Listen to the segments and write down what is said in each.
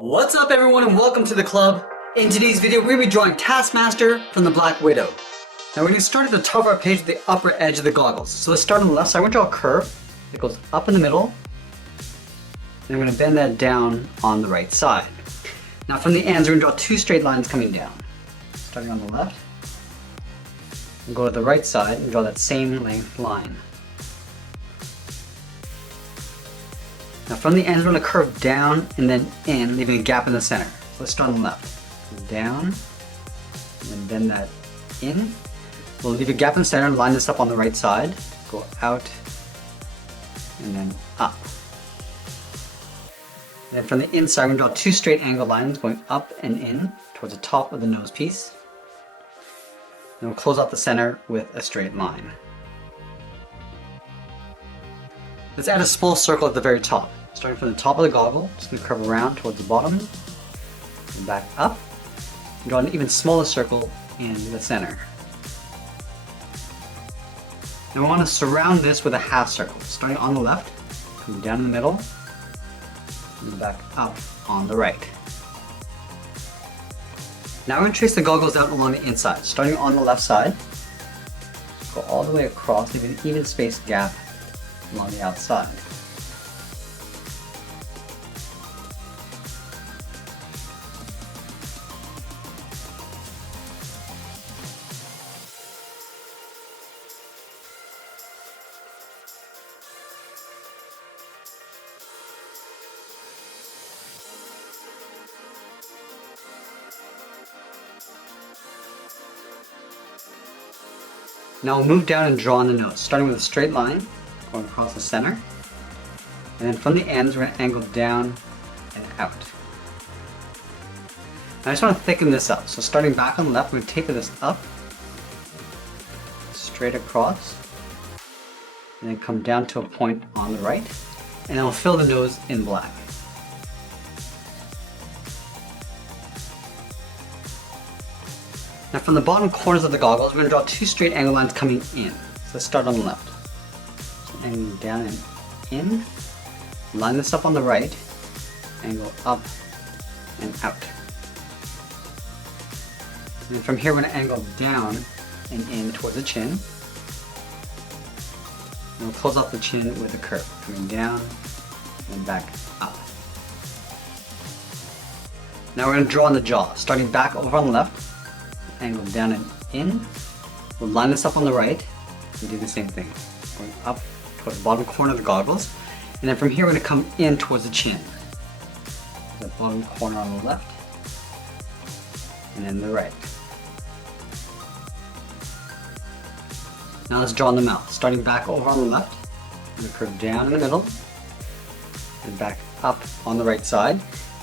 What's up everyone and welcome to the club. In today's video we're going to be drawing Taskmaster from the Black Widow. Now we're going to start at the top of our page at the upper edge of the goggles. So let's start on the left side. We're going to draw a curve that goes up in the middle. And we're going to bend that down on the right side. Now from the ends we're going to draw two straight lines coming down. Starting on the left. And go to the right side and draw that same length line. Now from the ends we're going to curve down and then in, leaving a gap in the center. So let's start on the left. Down, and then bend that in. We'll leave a gap in the center and line this up on the right side. Go out, and then up. Then from the inside we're going to draw two straight angle lines going up and in towards the top of the nose piece. Then we'll close out the center with a straight line. Let's add a small circle at the very top. Starting from the top of the goggle, just going to curve around towards the bottom, and back up, and draw an even smaller circle in the center. Now we want to surround this with a half circle, starting on the left, coming down in the middle, and back up on the right. Now we're going to trace the goggles out along the inside, starting on the left side, go all the way across, leaving an even spaced gap along the outside. Now we'll move down and draw on the nose, starting with a straight line, going across the center, and then from the ends we're going to angle down and out. Now I just want to thicken this up, so starting back on the left, we're going to taper this up, straight across, and then come down to a point on the right, and then we'll fill the nose in black. Now from the bottom corners of the goggles, we're going to draw two straight angle lines coming in. So let's start on the left. So angle down and in. Line this up on the right. Angle up and out. And then from here we're going to angle down and in towards the chin. And we'll close off the chin with a curve, coming down and back up. Now we're going to draw on the jaw, starting back over on the left. Angle down and in. We'll line this up on the right and do the same thing. Going up towards the bottom corner of the goggles. And then from here we're going to come in towards the chin. The bottom corner on the left. And then the right. Now let's draw on the mouth. Starting back over on the left. I'm going to curve down in the middle. And back up on the right side.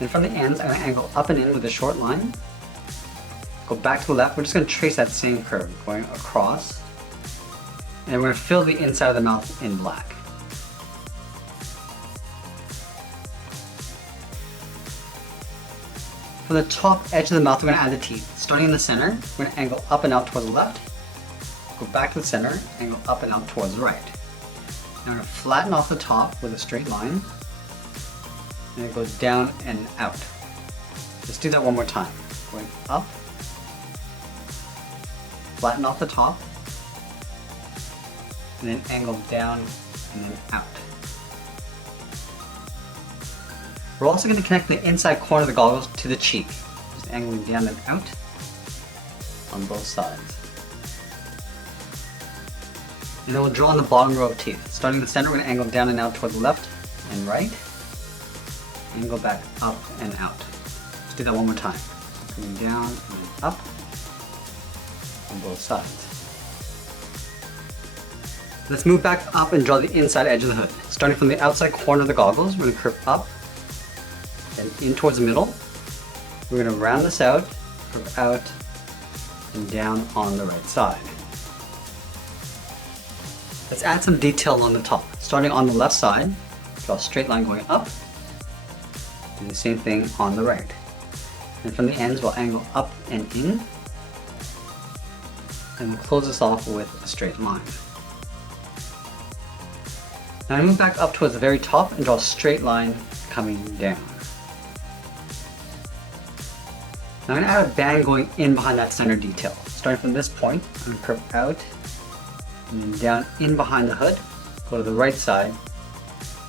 And from the ends I'm going to angle up and in with a short line. Go back to the left, we're just going to trace that same curve, going across, and we're going to fill the inside of the mouth in black. For the top edge of the mouth, we're going to add the teeth. Starting in the center, we're going to angle up and out towards the left, go back to the center, angle up and out towards the right. Now we're going to flatten off the top with a straight line, and it goes down and out. Let's do that one more time. Going up, flatten off the top, and then angle down and then out. We're also going to connect the inside corner of the goggles to the cheek, just angling down and out on both sides. And then we'll draw on the bottom row of teeth. Starting in the center, we're going to angle down and out toward the left and right, and go back up and out. Let's do that one more time. Coming down and then up on both sides. Let's move back up and draw the inside edge of the hood. Starting from the outside corner of the goggles, we're going to curve up and in towards the middle. We're going to round this out, curve out, and down on the right side. Let's add some detail on the top. Starting on the left side, draw a straight line going up, do the same thing on the right. And from the ends, we'll angle up and in, and we'll close this off with a straight line. Now I move back up towards the very top and draw a straight line coming down. Now I'm going to add a band going in behind that center detail. Starting from this point, I'm going to curve out and then down in behind the hood, go to the right side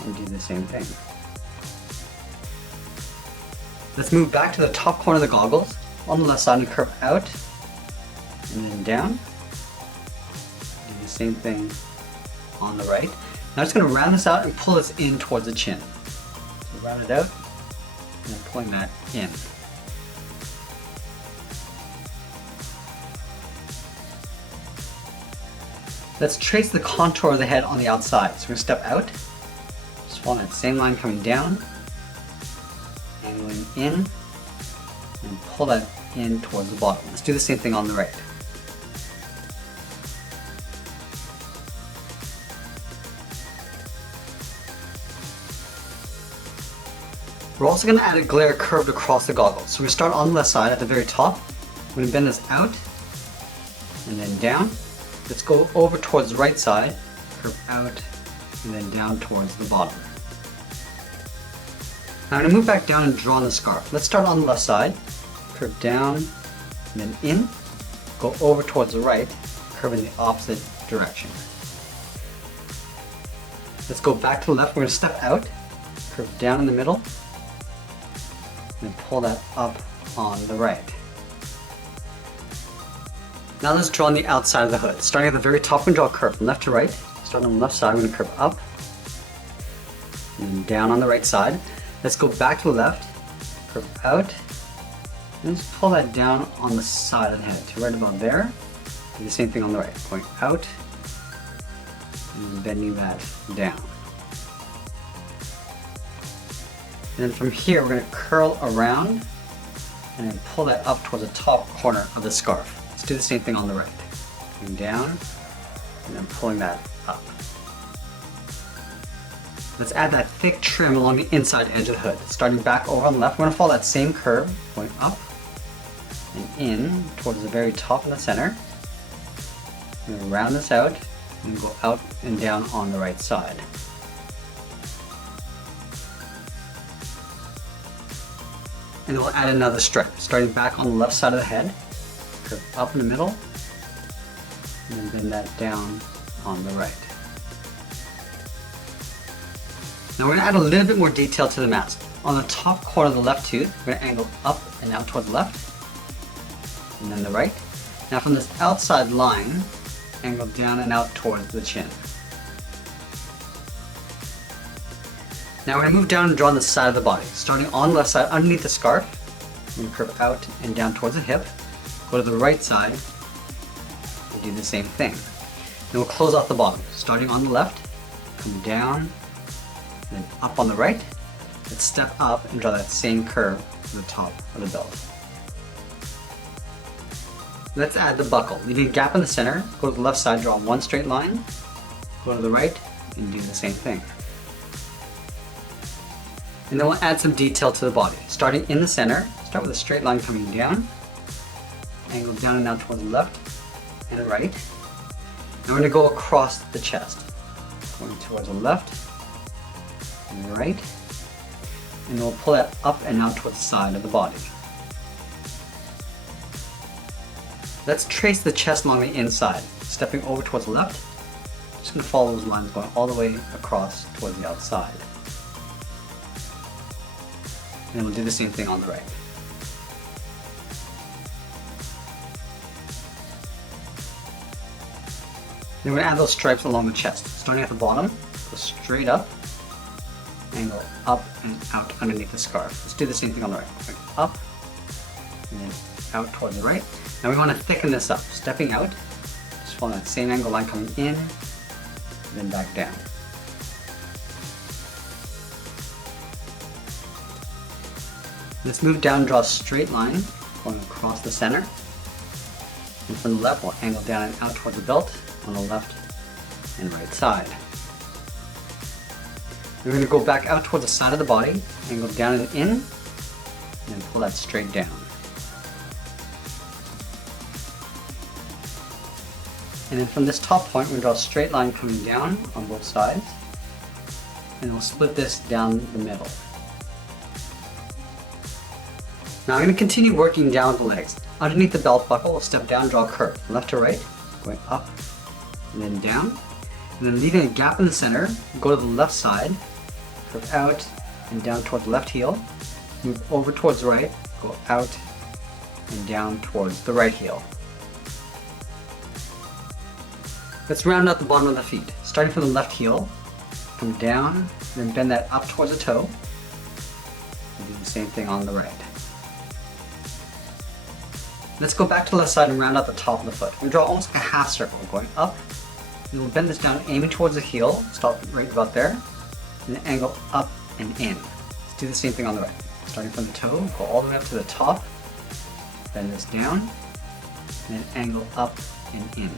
and do the same thing. Let's move back to the top corner of the goggles. On the left side and curve out and then down. Do the same thing on the right. Now I'm just going to round this out and pull this in towards the chin. So round it out and then pulling that in. Let's trace the contour of the head on the outside. So we're going to step out, just follow that same line coming down, angling in, and pull that in towards the bottom. Let's do the same thing on the right. We're also going to add a glare curved across the goggles. So we start on the left side at the very top. We're going to bend this out and then down. Let's go over towards the right side, curve out, and then down towards the bottom. Now I'm going to move back down and draw on the scarf. Let's start on the left side, curve down, and then in, go over towards the right, curve in the opposite direction. Let's go back to the left. We're going to step out, curve down in the middle, and pull that up on the right. Now let's draw on the outside of the hood. Starting at the very top, we're going to draw a curve from left to right. Starting on the left side, we're going to curve up and then down on the right side. Let's go back to the left, curve out, and just pull that down on the side of the head to right about there. Do the same thing on the right, going out and bending that down. And then from here, we're going to curl around and then pull that up towards the top corner of the scarf. Let's do the same thing on the right. Going down and then pulling that up. Let's add that thick trim along the inside edge of the hood. Starting back over on the left, we're going to follow that same curve, going up and in towards the very top in the center. We're going to round this out and go out and down on the right side. And then we'll add another stripe, starting back on the left side of the head, curve up in the middle, and then bend that down on the right. Now we're going to add a little bit more detail to the mask. On the top corner of the left tooth, we're going to angle up and out towards the left, and then the right. Now from this outside line, angle down and out towards the chin. Now we're going to move down and draw on the side of the body. Starting on the left side, underneath the scarf, we're going to curve out and down towards the hip, go to the right side, and do the same thing. Then we'll close off the bottom. Starting on the left, come down, and then up on the right. Let's step up and draw that same curve to the top of the belt. Let's add the buckle. Leaving a gap in the center, go to the left side, draw one straight line, go to the right, and do the same thing. And then we'll add some detail to the body. Starting in the center, start with a straight line coming down, angle down and out towards the left and the right. And we're going to go across the chest, going towards the left and the right, and we'll pull that up and out towards the side of the body. Let's trace the chest along the inside, stepping over towards the left. Just going to follow those lines going all the way across towards the outside. And we'll do the same thing on the right. Then we're going to add those stripes along the chest. Starting at the bottom, go straight up, angle up and out underneath the scarf. Let's do the same thing on the right. Going up and then out towards the right. Now we want to thicken this up. Stepping out, just follow that same angle line coming in, then back down. Let's move down and draw a straight line going across the center. And from the left, we'll angle down and out towards the belt on the left and right side. We're going to go back out towards the side of the body, angle down and in, and then pull that straight down. And then from this top point, we're going to draw a straight line coming down on both sides, and we'll split this down the middle. Now I'm going to continue working down the legs. Underneath the belt buckle, we'll step down, draw a curve, left to right, going up and then down. And then leaving a gap in the center, go to the left side, curve out and down toward the left heel, move over towards the right, go out and down towards the right heel. Let's round out the bottom of the feet. Starting from the left heel, come down, then bend that up towards the toe, and do the same thing on the right. Let's go back to the left side and round out the top of the foot. We draw almost like a half circle, going up, and we'll bend this down, aiming towards the heel, stop right about there, and then angle up and in. Let's do the same thing on the right. Starting from the toe, go all the way up to the top, bend this down, and then angle up and in.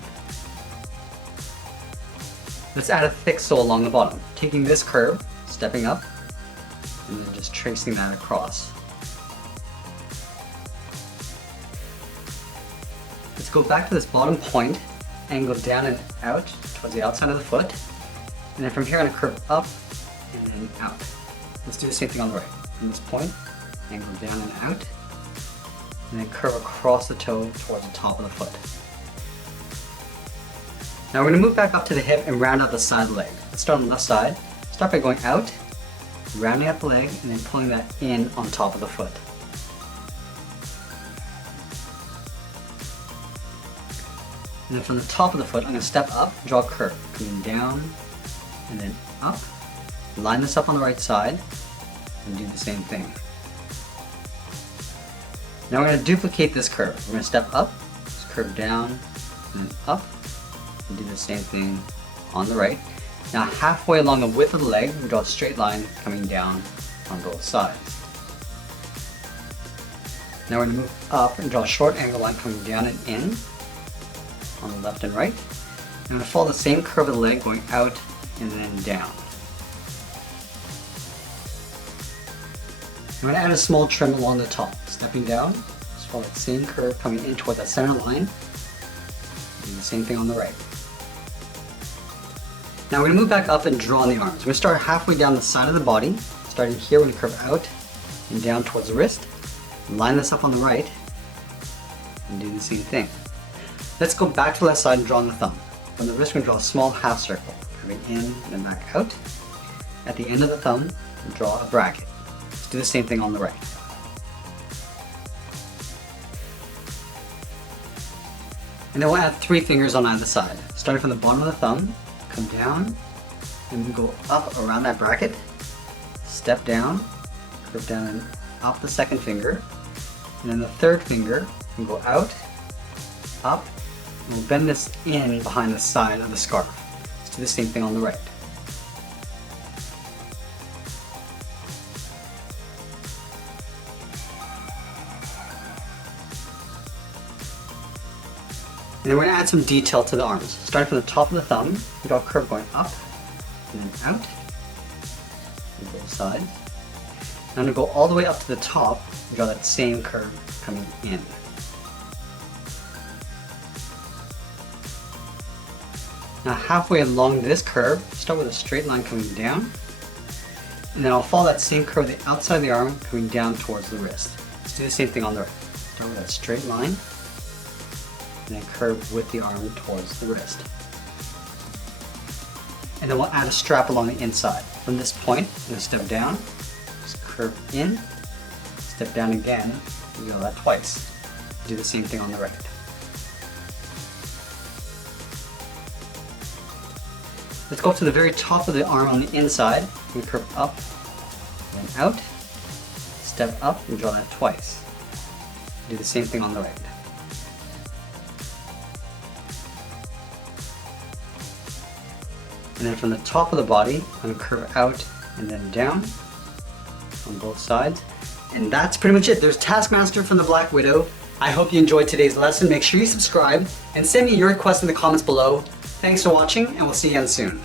Let's add a thick sole along the bottom, taking this curve, stepping up, and then just tracing that across. Let's go back to this bottom point, angle down and out towards the outside of the foot, and then from here I'm going to curve up and then out. Let's do the same thing on the right. From this point, angle down and out, and then curve across the toe towards the top of the foot. Now we're going to move back up to the hip and round out the side leg. Let's start on the left side. Start by going out, rounding out the leg, and then pulling that in on top of the foot. And then from the top of the foot, I'm going to step up, draw a curve, coming down, and then up. Line this up on the right side, and do the same thing. Now we're going to duplicate this curve. We're going to step up, just curve down, and then up, and do the same thing on the right. Now halfway along the width of the leg, we draw a straight line coming down on both sides. Now we're going to move up and draw a short angle line coming down and in on the left and right. I'm going to follow the same curve of the leg going out and then down. I'm going to add a small trim along the top, stepping down, just follow the same curve coming in toward that center line. Do the same thing on the right. Now we're going to move back up and draw on the arms. We're going to start halfway down the side of the body, starting here, we're going to curve out and down towards the wrist. Line this up on the right and do the same thing. Let's go back to the left side and draw on the thumb. From the wrist, we're going to draw a small half circle, coming in and then back out. At the end of the thumb, we'll draw a bracket. Let's do the same thing on the right. And then we'll add 3 fingers on either side. Starting from the bottom of the thumb, come down, and we go up around that bracket, step down, curve down and up the second finger, and then the third finger, and go out, up, and we'll bend this in behind the side of the scarf. Let's do the same thing on the right. And then we're going to add some detail to the arms. Starting from the top of the thumb, we draw a curve going up and then out on both sides. Now I'm going to go all the way up to the top and draw that same curve coming in. Now halfway along this curve, start with a straight line coming down, and then I'll follow that same curve the outside of the arm coming down towards the wrist. Let's do the same thing on the right. Start with that straight line, and then curve with the arm towards the wrist. And then we'll add a strap along the inside. From this point, I'm going to step down, just curve in, step down again, and do that twice. Do the same thing on the right. Let's go up to the very top of the arm on the inside. We curve up and out, step up and draw that twice. Do the same thing on the right. And then from the top of the body, I'm going to curve out and then down on both sides. And that's pretty much it. There's Taskmaster from the Black Widow. I hope you enjoyed today's lesson. Make sure you subscribe and send me your requests in the comments below. Thanks for watching, and we'll see you again soon.